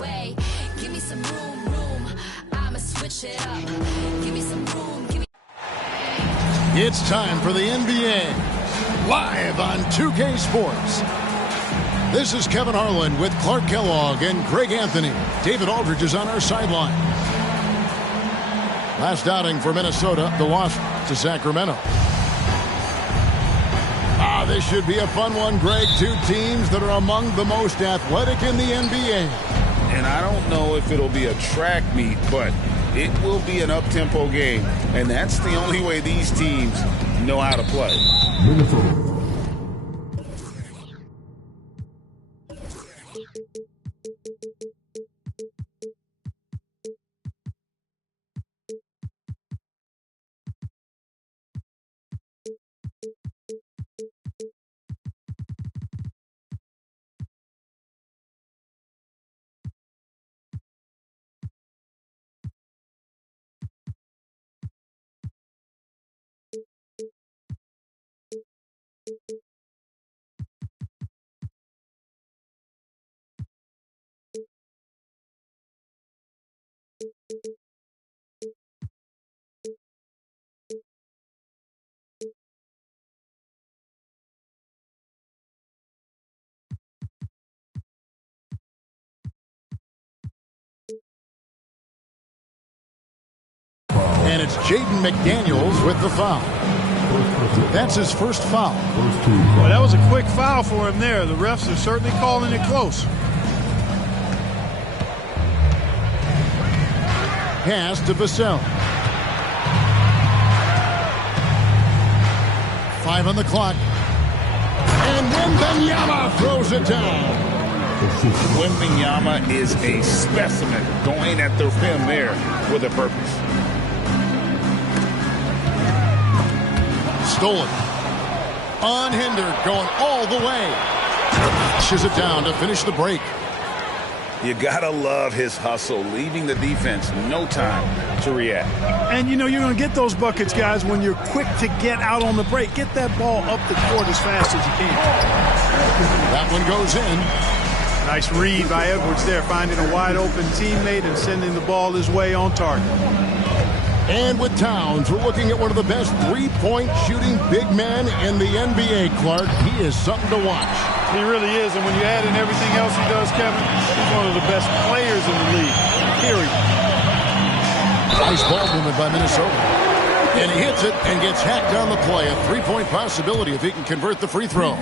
way. Give me some room. I'ma switch it up. Give me some room. It's time for the NBA, live on 2K Sports. This is Kevin Harlan with Clark Kellogg and Greg Anthony. David Aldridge is on our sideline. Last outing for Minnesota, the loss to Sacramento. This should be a fun one, Greg. Two teams that are among the most athletic in the NBA. And I don't know if it'll be a track meet, but it will be an up-tempo game. And that's the only way these teams know how to play. Minnesota. And it's Jaden McDaniels with the foul. That's his first foul. Well, that was a quick foul for him there. The refs are certainly calling it close. Pass to Vassell. 5 on the clock. And Wembanyama throws it down. Wembanyama is a specimen, going at the rim there with a purpose. Stolen. Unhindered, going all the way. Pushes it down to finish the break. You gotta love his hustle, leaving the defense no time to react. And you know you're going to get those buckets, guys, when you're quick to get out on the break. Get that ball up the court as fast as you can. That one goes in. Nice read by Edwards there, finding a wide open teammate and sending the ball his way on target. And with Towns, we're looking at one of the best three-point shooting big men in the NBA, Clark. He is something to watch. He really is, and when you add in everything else he does, Kevin, he's one of the best players in the league, period. Nice ball movement by Minnesota. And he hits it and gets hacked on the play. A three-point possibility if he can convert the free throw.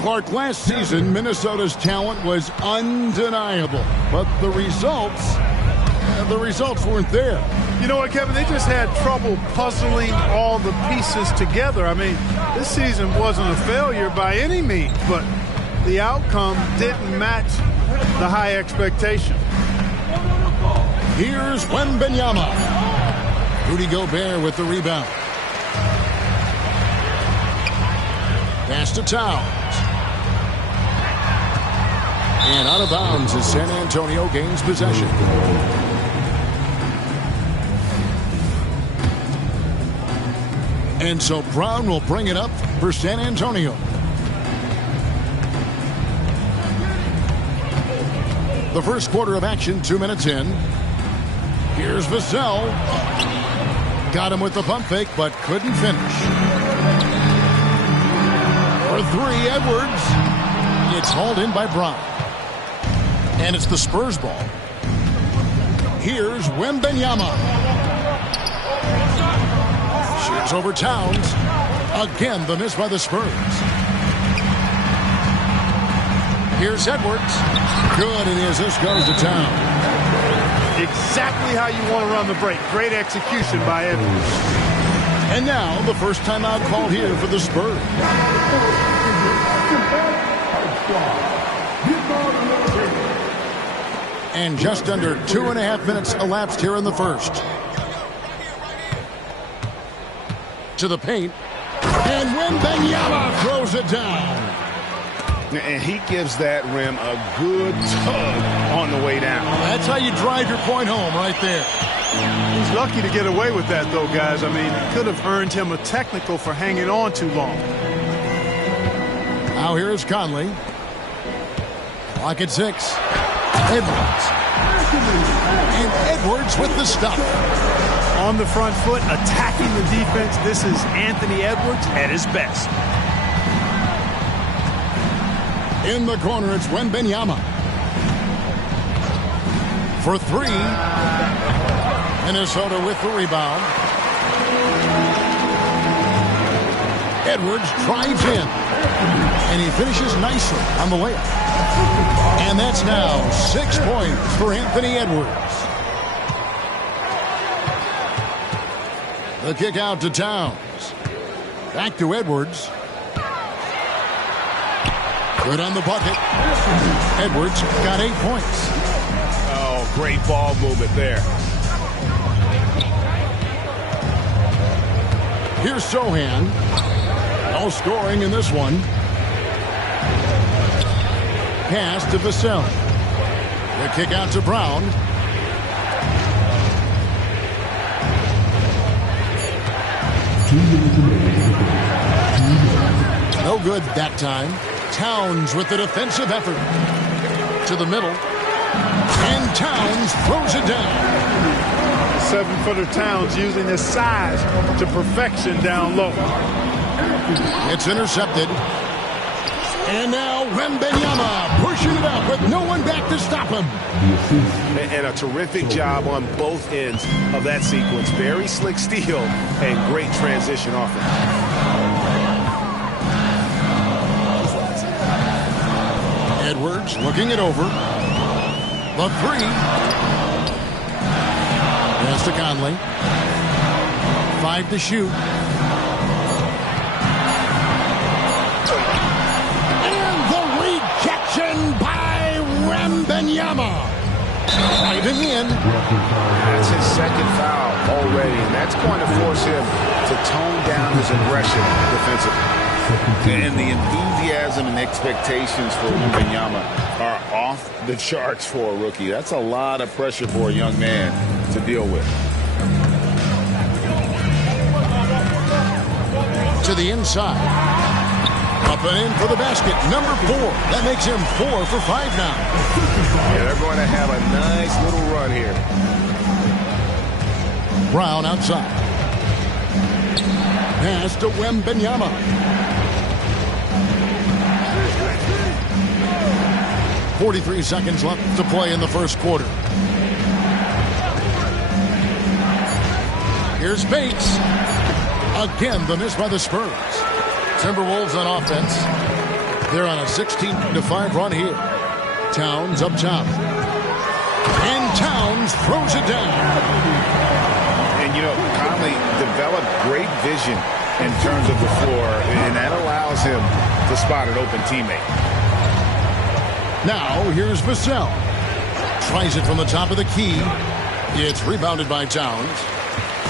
Clark, last season, Minnesota's talent was undeniable, but the results weren't there. You know what, Kevin? They just had trouble puzzling all the pieces together. I mean, this season wasn't a failure by any means, but the outcome didn't match the high expectation. Here's Wembanyama. Rudy Gobert with the rebound. Pass to Towns. And out of bounds as San Antonio gains possession. And so Brown will bring it up for San Antonio. The first quarter of action, 2 minutes in. Here's Vassell. Got him with the pump fake, but couldn't finish. For 3, Edwards. It's hauled in by Brown. And it's the Spurs ball. Here's Wembanyama. Shoots over Towns. Again, the miss by the Spurs. Here's Edwards. Good it is. This goes to Towns. Exactly how you want to run the break. Great execution by Edwards. And now the first timeout called here for the Spurs. And just under 2.5 minutes elapsed here in the first. To the paint. And Wembanyama throws it down. And he gives that rim a good tug on the way down. That's how you drive your point home right there. He's lucky to get away with that, though, guys. I mean, it could have earned him a technical for hanging on too long. Now here is Conley. Clock at 6. Edwards. And Edwards with the stop. On the front foot, attacking the defense. This is Anthony Edwards at his best. In the corner, it's Wembanyama. For three. Minnesota with the rebound. Edwards drives in. And he finishes nicely on the layup. And that's now 6 points for Anthony Edwards. The kick out to Towns. Back to Edwards. Good on the bucket. Edwards got 8 points. Oh, great ball movement there. Here's Sohan. No scoring in this one. Pass to Vassell. The kick out to Brown. No good that time. Towns with the defensive effort. To the middle. And Towns throws it down. 7-footer Towns using his size to perfection down low. It's intercepted. And now Wembanyama pushing it up with no one back to stop him. And a terrific job on both ends of that sequence. Very slick steal and great transition offense. Edwards looking it over. The three. Pass to Conley. 5 to shoot. By Wembanyama. Driving in. That's his second foul already, and that's going to force him to tone down his aggression defensively. And the enthusiasm and expectations for Wembanyama are off the charts for a rookie. That's a lot of pressure for a young man to deal with. To the inside. Up and in for the basket. Number 4. That makes him 4 for 5 now. Yeah, they're going to have a nice little run here. Brown outside. Pass to Wembanyama. .43 seconds left to play in the first quarter. Here's Bates. Again, the miss by the Spurs. Timberwolves on offense. They're on a 16-5 run here. Towns up top. And Towns throws it down. And, you know, Conley developed great vision in terms of the floor, and that allows him to spot an open teammate. Now, here's Vassell. Tries it from the top of the key. It's rebounded by Towns.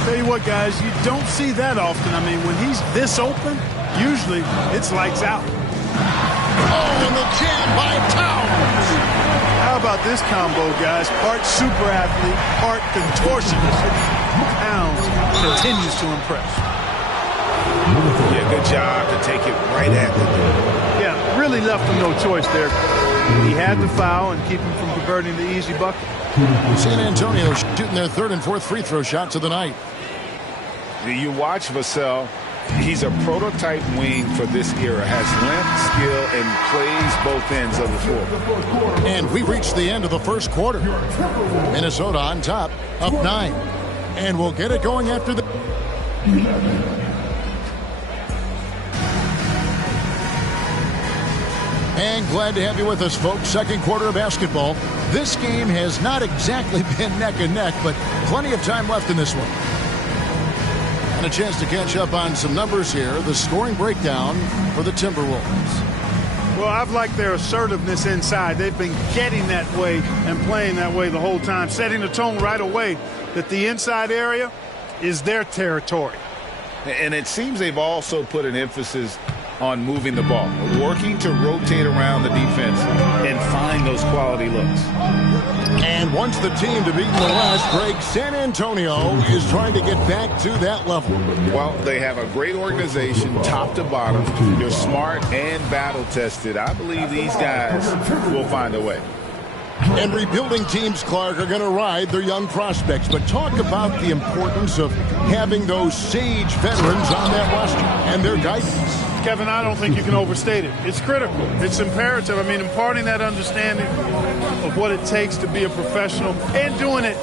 Tell you what, guys, you don't see that often. I mean, when he's this open, usually it's lights out. Oh, and the jam by Towns. How about this combo, guys? Part super athlete, part contortionist. Towns continues to impress. Yeah, good job to take it right at the door. Yeah, really left him no choice there. He had to foul and keep him from converting the easy bucket. San Antonio shooting their 3rd and 4th free throw shots of the night. You watch Vassell. He's a prototype wing for this era. Has length, skill, and plays both ends of the floor. And we reached the end of the first quarter. Minnesota on top, up 9. And we'll get it going after the... And glad to have you with us, folks. Second quarter of basketball. This game has not exactly been neck and neck, but plenty of time left in this one. And a chance to catch up on some numbers here. The scoring breakdown for the Timberwolves. Well, I've liked their assertiveness inside. They've been getting that way and playing that way the whole time, setting the tone right away that the inside area is their territory. And it seems they've also put an emphasis on moving the ball, working to rotate around the defense and find those quality looks. And once the team to beat in the West, Greg, San Antonio is trying to get back to that level. Well, they have a great organization, top to bottom. They're smart and battle-tested. I believe these guys will find a way. And rebuilding teams, Clark, are going to ride their young prospects. But talk about the importance of having those sage veterans on that roster and their guidance. Kevin, I don't think you can overstate it. It's critical. It's imperative. I mean, imparting that understanding of what it takes to be a professional and doing it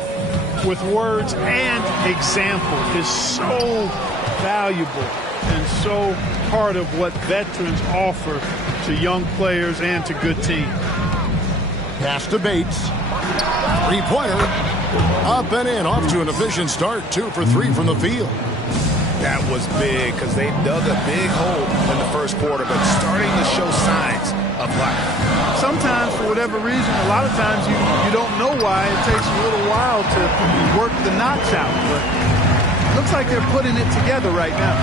with words and example is so valuable and so part of what veterans offer to young players and to good teams. Pass to Bates. Three-pointer. Up and in. Off to an efficient start. 2 for 3 from the field. That was big because they dug a big hole in the first quarter, but starting to show signs of life. Sometimes, for whatever reason, a lot of times you don't know why. It takes a little while to work the knots out. But it looks like they're putting it together right now.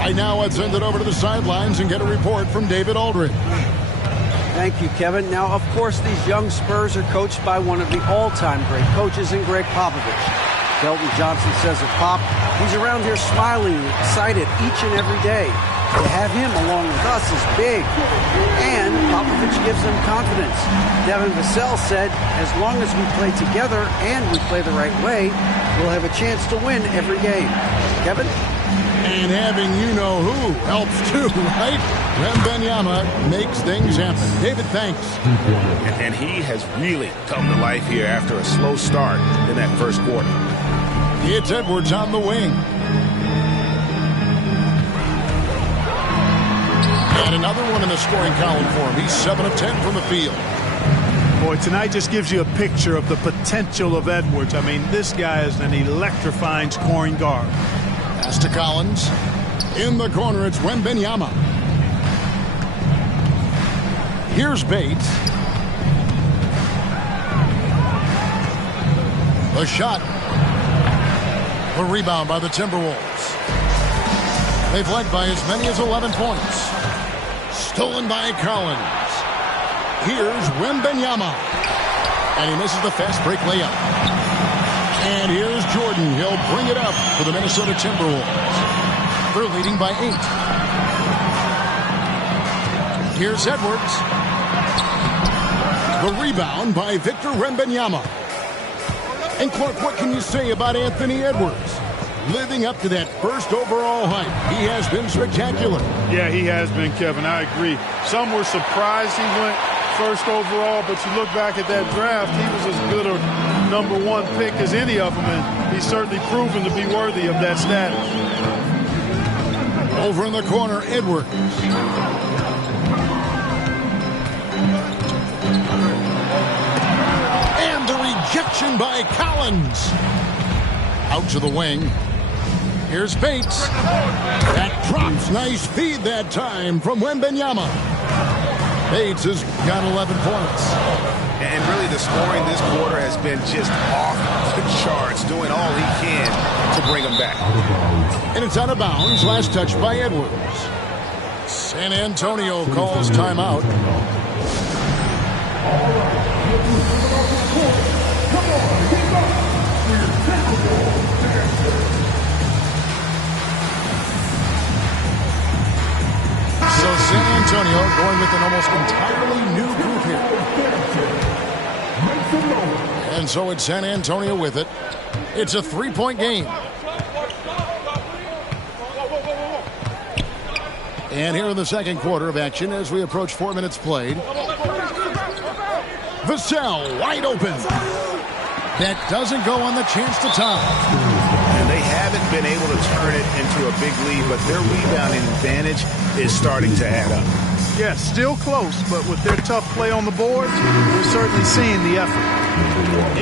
Right now, let's send it over to the sidelines and get a report from David Aldridge. Thank you, Kevin. Now, of course, these young Spurs are coached by one of the all-time great coaches in Greg Popovich. Kelton Johnson says of Pop, he's around here smiling, excited each and every day. To have him along with us is big. And Popovich gives them confidence. Devin Vassell said, as long as we play together and we play the right way, we'll have a chance to win every game. Kevin? And having you-know-who helps too, right? Wembanyama makes things happen. David, thanks. And he has really come to life here after a slow start in that first quarter. It's Edwards on the wing. And another one in the scoring column for him. He's 7 of 10 from the field. Boy, tonight just gives you a picture of the potential of Edwards. I mean, this guy is an electrifying scoring guard. Pass to Collins. In the corner, it's Wembanyama. Here's Bates. The shot. The rebound by the Timberwolves. They've led by as many as 11 points. Stolen by Collins. Here's Wembanyama. And he misses the fast break layup. And here's Jordan. He'll bring it up for the Minnesota Timberwolves. They're leading by 8. Here's Edwards. The rebound by Victor Wembanyama. And Clark, what can you say about Anthony Edwards? Living up to that first overall hype. He has been spectacular. Yeah, he has been, Kevin. I agree. Some were surprised he went first overall, but you look back at that draft, he was as good a #1 pick as any of them, and he's certainly proven to be worthy of that status. Over in the corner, Edwards. And the rejection by Collins. Out to the wing. Here's Bates. That drops. Nice feed that time from Wembanyama. Bates has got 11 points. And really the scoring this quarter has been just off the charts, doing all he can to bring him back. And it's out of bounds. Last touch by Edwards. San Antonio calls timeout. So San Antonio going with an almost entirely new group here. And so it's San Antonio with it. It's a 3-point game. And here in the second quarter of action as we approach 4 minutes played. Vassell wide open. That doesn't go on the chance to tie. And they haven't been able to turn it into a big lead, but their rebounding advantage is starting to add up. Yeah, still close, but with their tough play on the boards, we're certainly seeing the effort.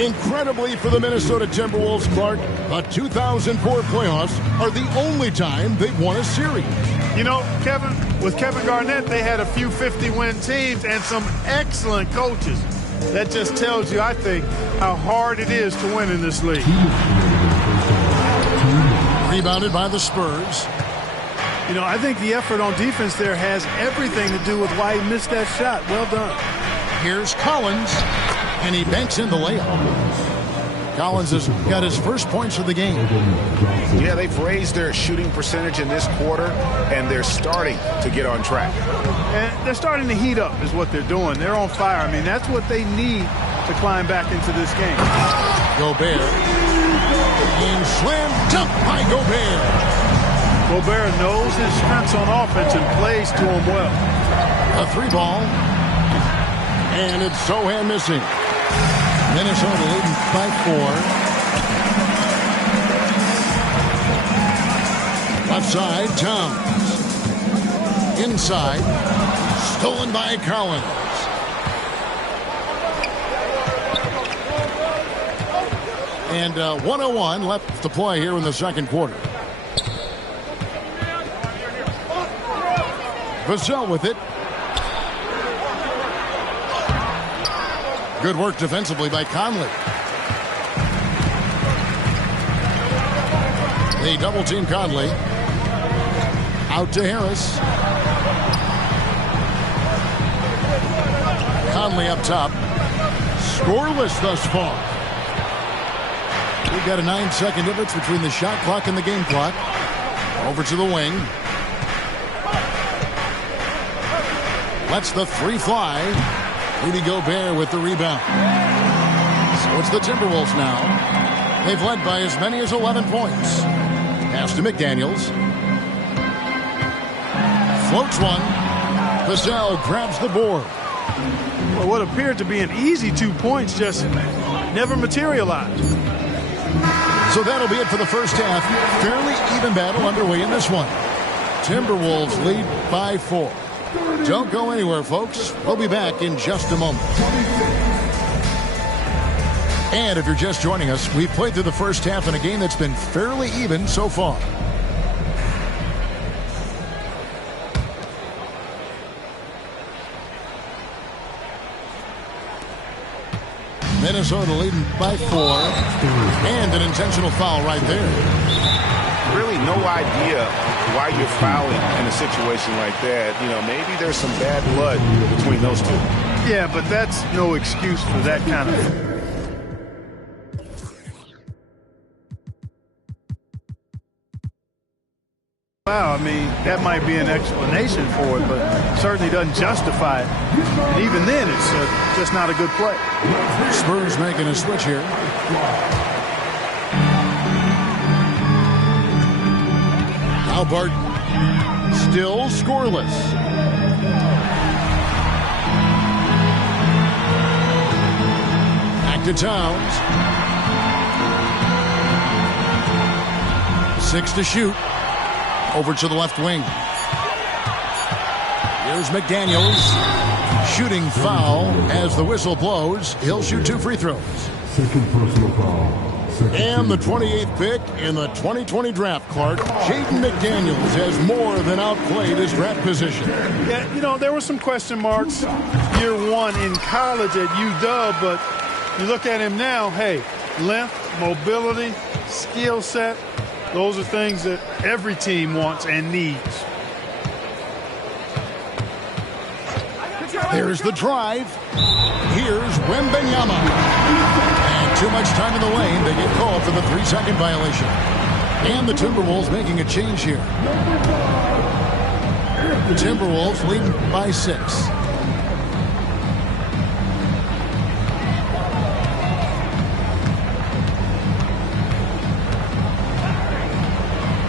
Incredibly for the Minnesota Timberwolves, Clark, the 2004 playoffs are the only time they've won a series. You know, Kevin, with Kevin Garnett, they had a few 50-win teams and some excellent coaches. That just tells you, I think, how hard it is to win in this league. Rebounded by the Spurs. You know, I think the effort on defense there has everything to do with why he missed that shot. Well done. Here's Collins, and he banks in the layup. Collins has got his first points of the game. Yeah, they've raised their shooting percentage in this quarter, and they're starting to get on track. And they're starting to heat up is what they're doing. They're on fire. I mean, that's what they need to climb back into this game. Gobert. And slam dunk by Gobert. Gobert knows his strengths on offense and plays to him well. A 3-ball. And it's Sochan missing. Minnesota leading by 4. Left side, Towns. Inside. Stolen by Collins. And 1:01 left to play here in the second quarter. Vassell with it. Good work defensively by Conley. They double team Conley. Out to Harris. Conley up top. Scoreless thus far. We've got a 9-second difference between the shot clock and the game clock. Over to the wing. Lets the 3 fly. Rudy Gobert with the rebound. So it's the Timberwolves now. They've led by as many as 11 points. Pass to McDaniels. Floats one. Vassell grabs the board. Well, what appeared to be an easy 2 points just never materialized. So that'll be it for the first half. Fairly even battle underway in this one. Timberwolves lead by 4. Don't go anywhere, folks. We'll be back in just a moment. And if you're just joining us, we've played through the first half in a game that's been fairly even so far. Minnesota leading by 4. And an intentional foul right there. Really no idea why you're fouling in a situation like that. You know, maybe there's some bad blood between those two. Yeah, but that's no excuse for that kind of thing. Wow, I mean, that might be an explanation for it, but certainly doesn't justify it. And even then, it's just not a good play. Spurs making a switch here. Albert still scoreless. Back to Towns. 6 to shoot. Over to the left wing. Here's McDaniels. Shooting foul as the whistle blows. He'll shoot 2 free throws. Second personal foul. And the 28th pick in the 2020 draft, Clark, Jaden McDaniels has more than outplayed his draft position. Yeah, you know, there were some question marks year 1 in college at UW, but you look at him now, hey, length, mobility, skill set, those are things that every team wants and needs. Here's the drive. Here's Wembanyama. And too much time in the lane. They get called for the 3-second violation. And the Timberwolves making a change here. The Timberwolves leading by 6.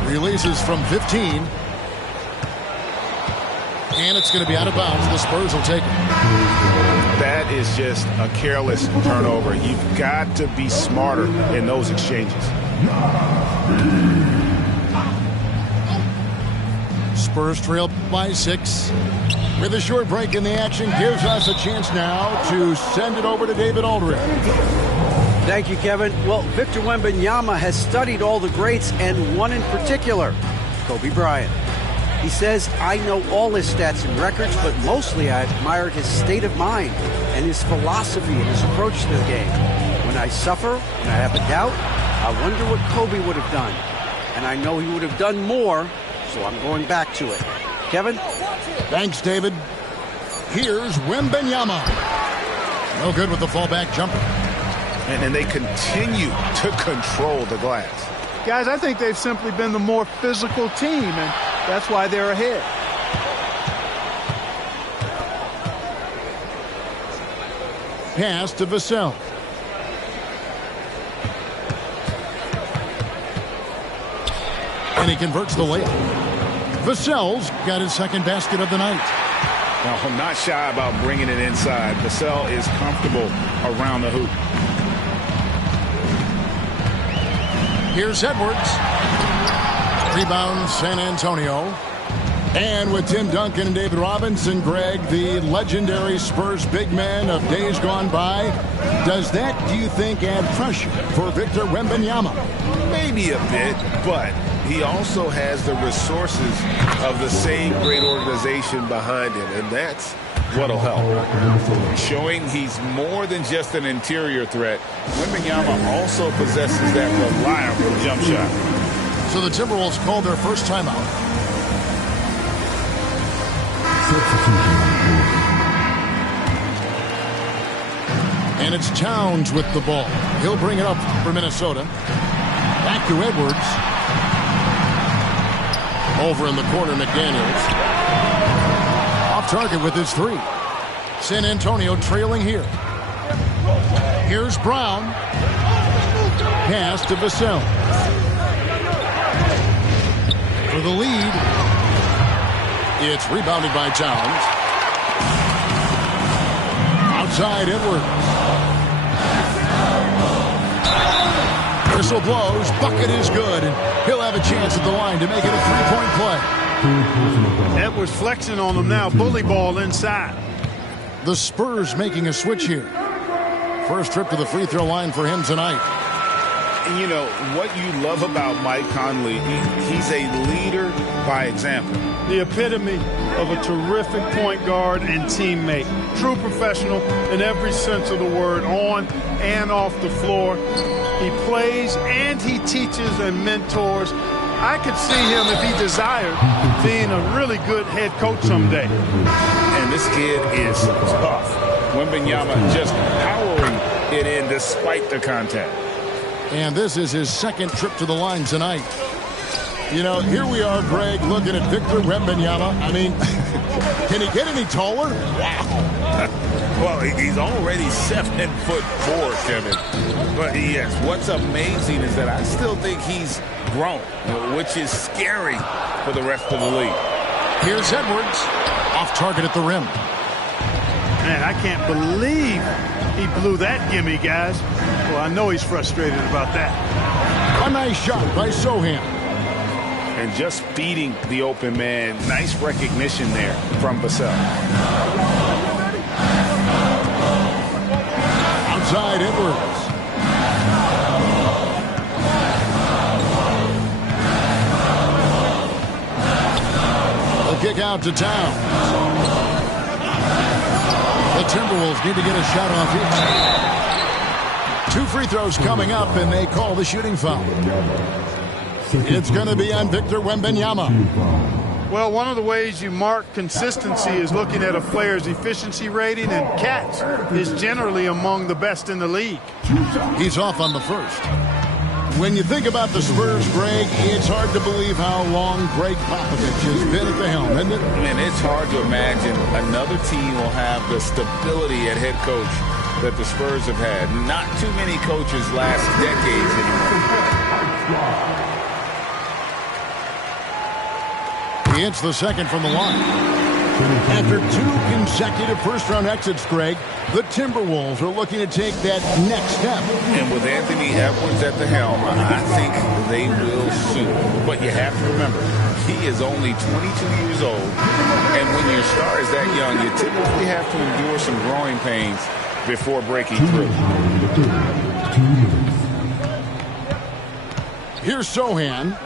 Releases from 15. And it's going to be out of bounds. The Spurs will take it. That is just a careless turnover. You've got to be smarter in those exchanges. Spurs trail by 6. With a short break in the action, gives us a chance now to send it over to David Aldridge. Thank you, Kevin. Well, Victor Wembanyama has studied all the greats and one in particular, Kobe Bryant. He says, I know all his stats and records, but mostly I admired his state of mind and his philosophy and his approach to the game. When I suffer, when I have a doubt, I wonder what Kobe would have done. And I know he would have done more, so I'm going back to it. Kevin? Thanks, David. Here's Wembanyama. No good with the fallback jumper. And they continue to control the glass. Guys, I think they've simply been the more physical team, and that's why they're ahead. Pass to Vassell. And he converts the layup. Vassell's got his second basket of the night. Now, I'm not shy about bringing it inside. Vassell is comfortable around the hoop. Here's Edwards. Rebound, San Antonio. And with Tim Duncan and David Robinson, Greg, the legendary Spurs big man of days gone by, does that, do you think, add pressure for Victor Wembanyama? Maybe a bit, but he also has the resources of the same great organization behind him, and that's what'll help. Showing he's more than just an interior threat, Wembanyama also possesses that reliable jump shot. So the Timberwolves called their first timeout. And it's Towns with the ball. He'll bring it up for Minnesota. Back to Edwards. Over in the corner, McDaniels. Off target with his three. San Antonio trailing here. Here's Brown. Pass to Vassell. For the lead. It's rebounded by Towns. Outside Edwards. Whistle blows. Bucket is good. And he'll have a chance at the line to make it a three-point play. Edwards flexing on him now. Bully ball inside. The Spurs making a switch here. First trip to the free throw line for him tonight. And you know, what you love about Mike Conley, he's a leader by example. The epitome of a terrific point guard and teammate. True professional in every sense of the word, on and off the floor. He plays and he teaches and mentors. I could see him, if he desired, being a really good head coach someday. And this kid is tough. Wembanyama just powering it in despite the contact. And this is his second trip to the line tonight. You know, here we are, Greg, looking at Victor Wembanyama. I mean, can he get any taller? Wow. Well, he's already 7'4", Kevin. But yes, what's amazing is that I still think he's grown, which is scary for the rest of the league. Here's Edwards. Off target at the rim. Man, I can't believe he blew that gimme, guys. Well, I know he's frustrated about that. A nice shot by Sohan. And just feeding the open man. Nice recognition there from Vassell. Outside Edwards. The kick out to Towns. The Timberwolves need to get a shot off each. Two free throws coming up, and they call the shooting foul. It's going to be on Victor Wembanyama. Well, one of the ways you mark consistency is looking at a player's efficiency rating, and Cat is generally among the best in the league. He's off on the first. When you think about the Spurs, Greg, it's hard to believe how long Greg Popovich has been at the helm, isn't it? I mean, it's hard to imagine another team will have the stability at head coach that the Spurs have had. Not too many coaches last decades anymore. He hits the second from the line. After two consecutive first-round exits, Greg, the Timberwolves are looking to take that next step. And with Anthony Edwards at the helm, I think they will soon. But you have to remember, he is only 22 years old. And when your star is that young, you typically have to endure some growing pains before breaking through. Here's Sohan.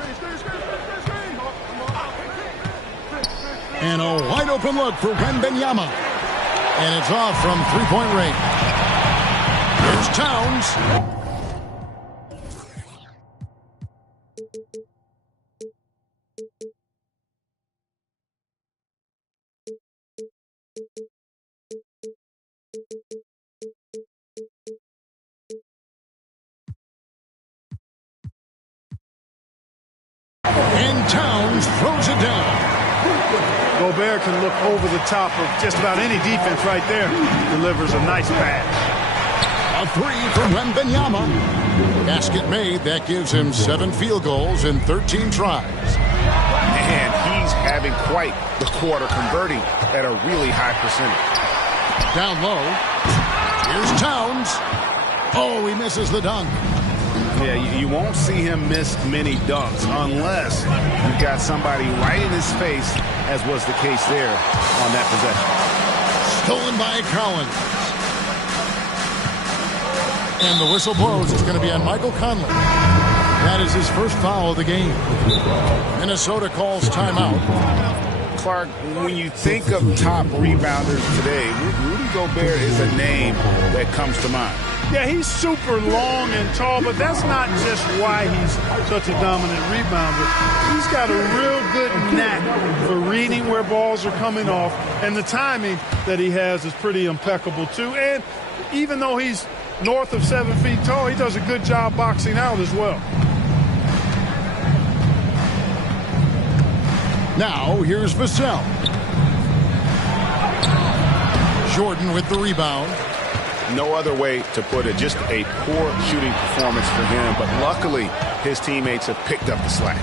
And a wide open look for Wembanyama. And it's off from three-point range. Here's Towns. And Towns throws it down. Gobert can look over the top of just about any defense right there. Delivers a nice pass. A three from Wembanyama. Basket made. That gives him 7 field goals in 13 tries. And he's having quite the quarter, converting at a really high percentage. Down low. Here's Towns. Oh, he misses the dunk. Yeah, you won't see him miss many dunks unless you've got somebody right in his face, as was the case there on that possession. Stolen by Collins. And the whistle blows. It's going to be on Michael Conley. That is his first foul of the game. Minnesota calls timeout. Clark, when you think of top rebounders today, Rudy Gobert is a name that comes to mind. Yeah, he's super long and tall, but that's not just why he's such a dominant rebounder. He's got a real good knack for reading where balls are coming off, and the timing that he has is pretty impeccable, too. And even though he's north of 7 feet tall, he does a good job boxing out as well. Now, here's Vassell. Jordan with the rebound. No other way to put it. Just a poor shooting performance for him. But luckily, his teammates have picked up the slack.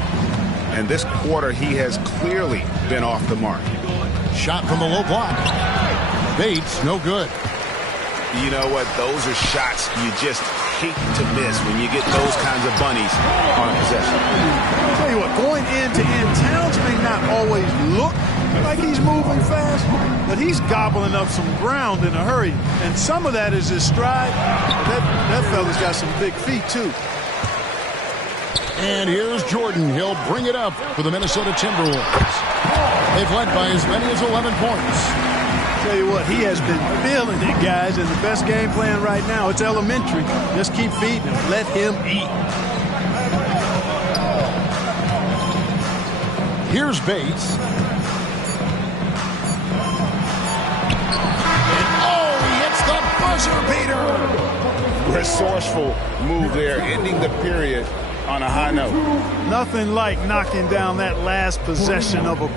And this quarter, he has clearly been off the mark. Shot from the low block. Bates, no good. You know what? Those are shots you just hate to miss when you get those kinds of bunnies on a possession. I'll tell you what, going end to end, Towns may not always look like he's moving fast, but he's gobbling up some ground in a hurry. And some of that is his stride. That fella's got some big feet, too. And here's Jordan. He'll bring it up for the Minnesota Timberwolves. They've led by as many as 11 points. Tell you what, he has been feeling it, guys, and the best game plan right now, it's elementary. Just keep feeding him. Let him eat. Here's Bates. And oh, he hits the buzzer beater. Resourceful move there, ending the period on a high note. Nothing like knocking down that last possession of a...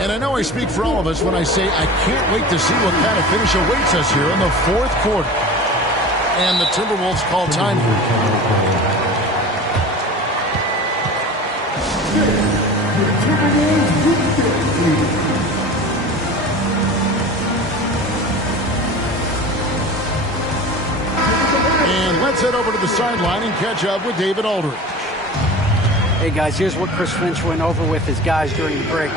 And I know I speak for all of us when I say I can't wait to see what kind of finish awaits us here in the fourth quarter. And the Timberwolves call time. And let's head over to the sideline and catch up with David Aldridge. Hey, guys, here's what Chris Finch went over with his guys during the break.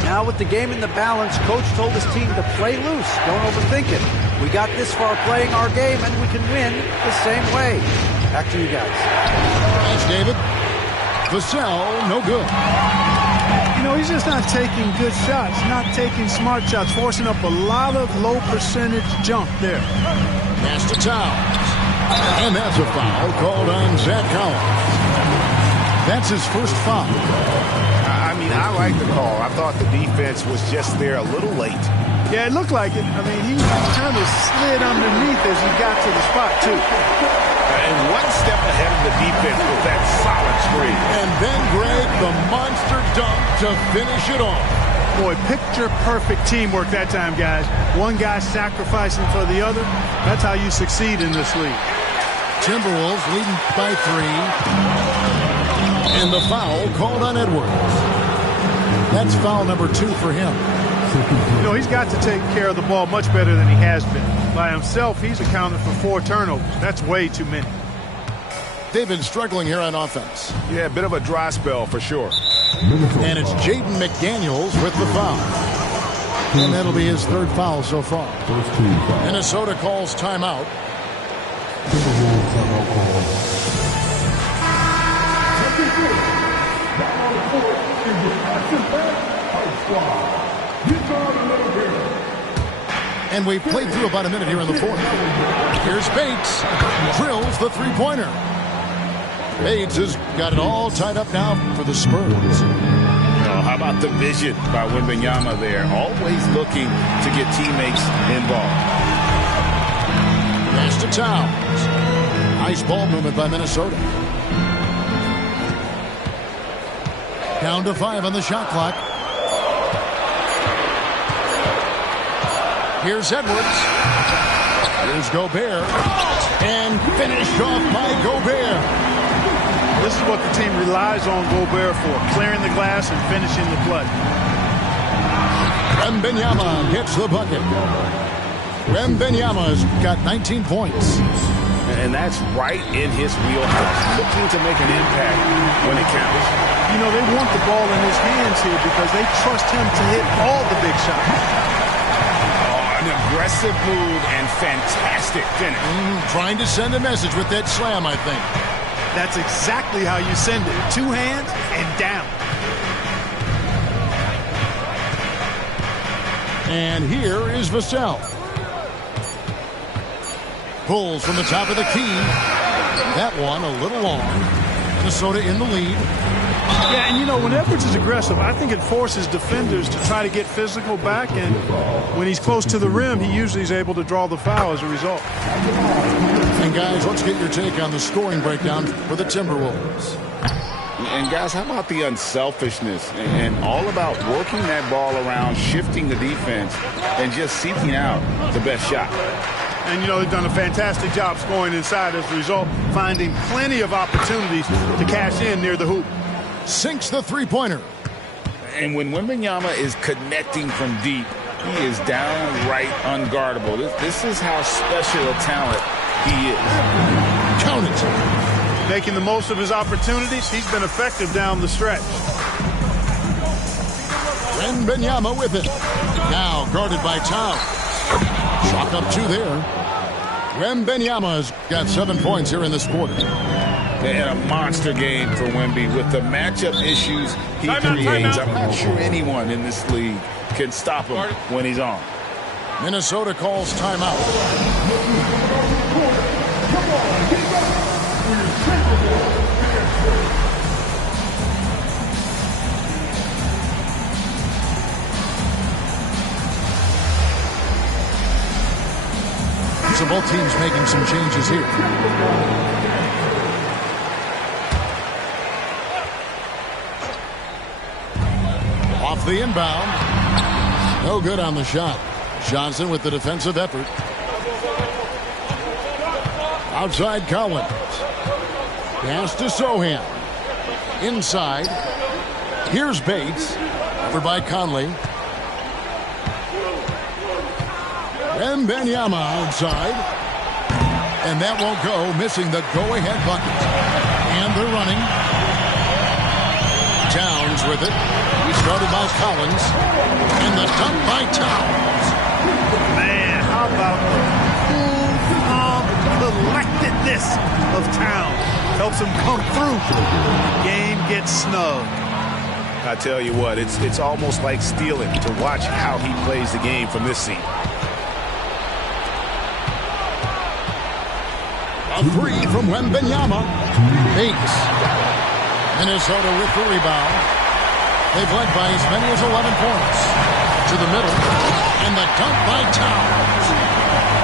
Now with the game in the balance, Coach told his team to play loose. Don't overthink it. We got this far playing our game, and we can win the same way. Back to you guys. Thanks, David. Vassell, no good. You know, he's just not taking good shots, not taking smart shots, forcing up a lot of low percentage jump there. Pass to Towns. And that's a foul called on Zach Collins. That's his first foul. I mean, I like the call. I thought the defense was just there a little late. Yeah, it looked like it. I mean, he kind of slid underneath as he got to the spot, too. And one step ahead of the defense with that solid screen. And then, Greg, the monster dunk to finish it off. Boy, picture-perfect teamwork that time, guys. One guy sacrificing for the other. That's how you succeed in this league. Timberwolves leading by 3. And the foul called on Edwards. That's foul number 2 for him. You know, he's got to take care of the ball much better than he has been. By himself, he's accounted for 4 turnovers. That's way too many. They've been struggling here on offense. Yeah, a bit of a dry spell for sure. And it's Jaden McDaniels with the foul. And that'll be his 3rd foul so far. Minnesota calls timeout. And we've played through about a minute here in the 4th. Here's Bates. Drills the 3-pointer. Bates has got it all tied up now for the Spurs. Oh, how about the vision by Wembanyama there? Always looking to get teammates involved. Pass to Towns. Nice ball movement by Minnesota. Down to 5 on the shot clock. Here's Edwards. Here's Gobert. And finished off by Gobert. This is what the team relies on Gobert for, clearing the glass and finishing the play. Wembanyama gets the bucket. Wembanyama's got 19 points. And that's right in his wheelhouse, looking to make an impact when it counts. You know, they want the ball in his hands here because they trust him to hit all the big shots. An aggressive move and fantastic finish. Trying to send a message with that slam, I think. That's exactly how you send it. 2 hands and down. And here is Vassell. Pulls from the top of the key. That one a little long. Minnesota in the lead. Yeah, and you know, when Edwards is aggressive, I think it forces defenders to try to get physical back, and when he's close to the rim, he usually is able to draw the foul as a result. And guys, let's get your take on the scoring breakdown for the Timberwolves. And guys, how about the unselfishness and all about working that ball around, shifting the defense, and just seeking out the best shot. And, you know, they've done a fantastic job scoring inside as a result, finding plenty of opportunities to cash in near the hoop. Sinks the three-pointer. And when Wembanyama is connecting from deep, he is downright unguardable. This is how special a talent he is. Count it. Making the most of his opportunities, he's been effective down the stretch. Wembanyama with it. Now guarded by Towns. Shot up 2 there. Wembanyama's got 7 points here in this quarter. They had a monster game for Wemby with the matchup issues he creates. I'm not sure anyone in this league can stop him when he's on. Minnesota calls timeout. So both teams making some changes here. Off the inbound. No good on the shot. Johnson with the defensive effort. Outside Collins. Pass to Sohan. Inside. Here's Bates. Over by Conley. Wembanyama outside. And that won't go, missing the go-ahead bucket. And they're running. Towns with it. He started by Collins. And the dunk by Towns. Man, how about the cool, calm collectedness of Towns. Helps him come through. The game gets snug. I tell you what, it's almost like stealing to watch how he plays the game from this seat. A 3 from Wembanyama. Bates. Minnesota with the rebound. They've led by as many as 11 points. To the middle. And the dunk by Towns.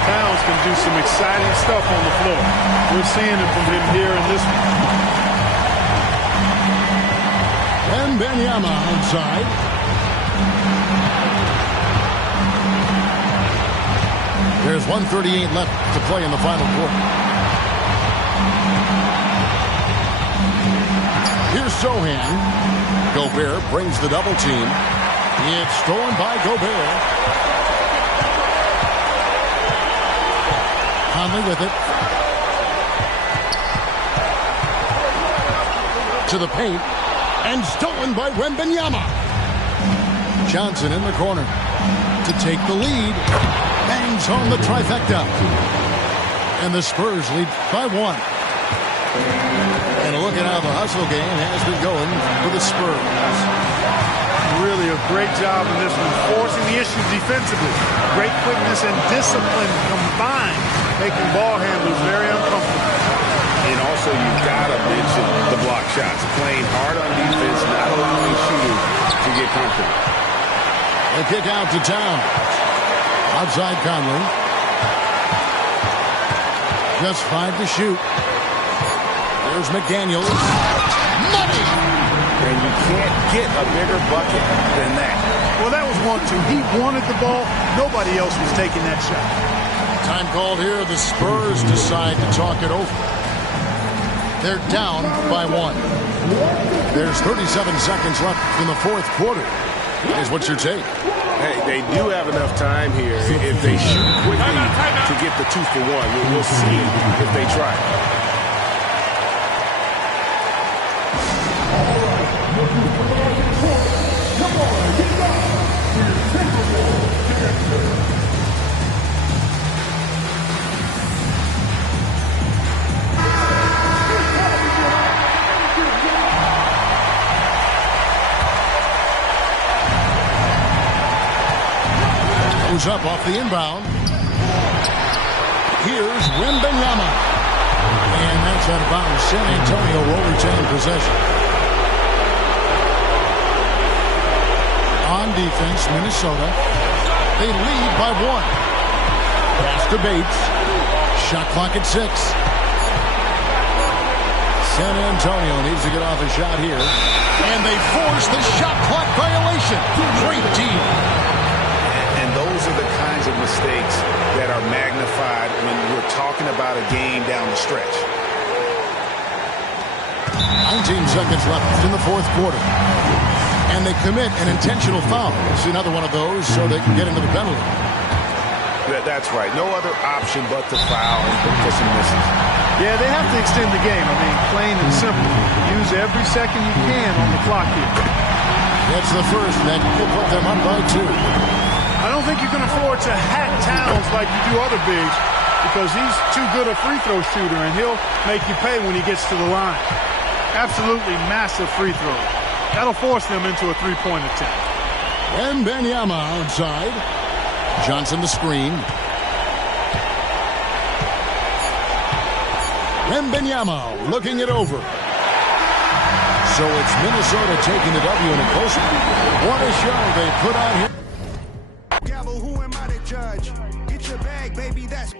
Towns can do some exciting stuff on the floor. We're seeing it from him here in this one. Wembanyama outside. There's 1:38 left to play in the final quarter. Here's Sohan. Gobert brings the double team. It's stolen by Gobert. Conley with it. To the paint. And stolen by Wembanyama. Johnson in the corner. To take the lead. Bangs home the trifecta. And the Spurs lead by 1. And look at how the hustle game has been going for the Spurs. Really a great job in this one, forcing the issue defensively. Great quickness and discipline combined, making ball handlers very uncomfortable. And also, you've got to mention the block shots. Playing hard on defense, not allowing shooters to get comfortable. A kick out to Towns. Outside Conley. Just 5 to shoot. There's McDaniels. Money! And you can't get a bigger bucket than that. Well, that was 1-2. He wanted the ball. Nobody else was taking that shot. Time called here. The Spurs decide to talk it over. They're down by 1. There's 37 seconds left in the fourth quarter. Here's what's your take? Hey, they do have enough time here if they shoot quickly to get the 2 for 1. We'll see if they try. Goes up off the inbound. Here's Wembanyama. And that's out of bounds. San Antonio will retain possession. On defense, Minnesota. They lead by 1. Pass to Bates. Shot clock at 6. San Antonio needs to get off a shot here. And they force the shot clock violation. Great team. And those are the kinds of mistakes that are magnified when we're talking about a game down the stretch. 19 seconds left in the fourth quarter. And they commit an intentional foul. It's another one of those so they can get into the penalty. That's right. No other option but to foul and put some misses. Yeah, they have to extend the game. I mean, plain and simple. Use every second you can on the clock here. That's the first. That will put them up by 2. I don't think you can afford to hack Towns like you do other bigs because he's too good a free throw shooter, and he'll make you pay when he gets to the line. Absolutely massive free throw. That'll force them into a three-point attempt. Wembanyama outside. Johnson the screen. Wembanyama looking it over. So it's Minnesota taking the W in a close one. What a show they put on here. Gavel, who am I to judge? Get your bag, baby, that's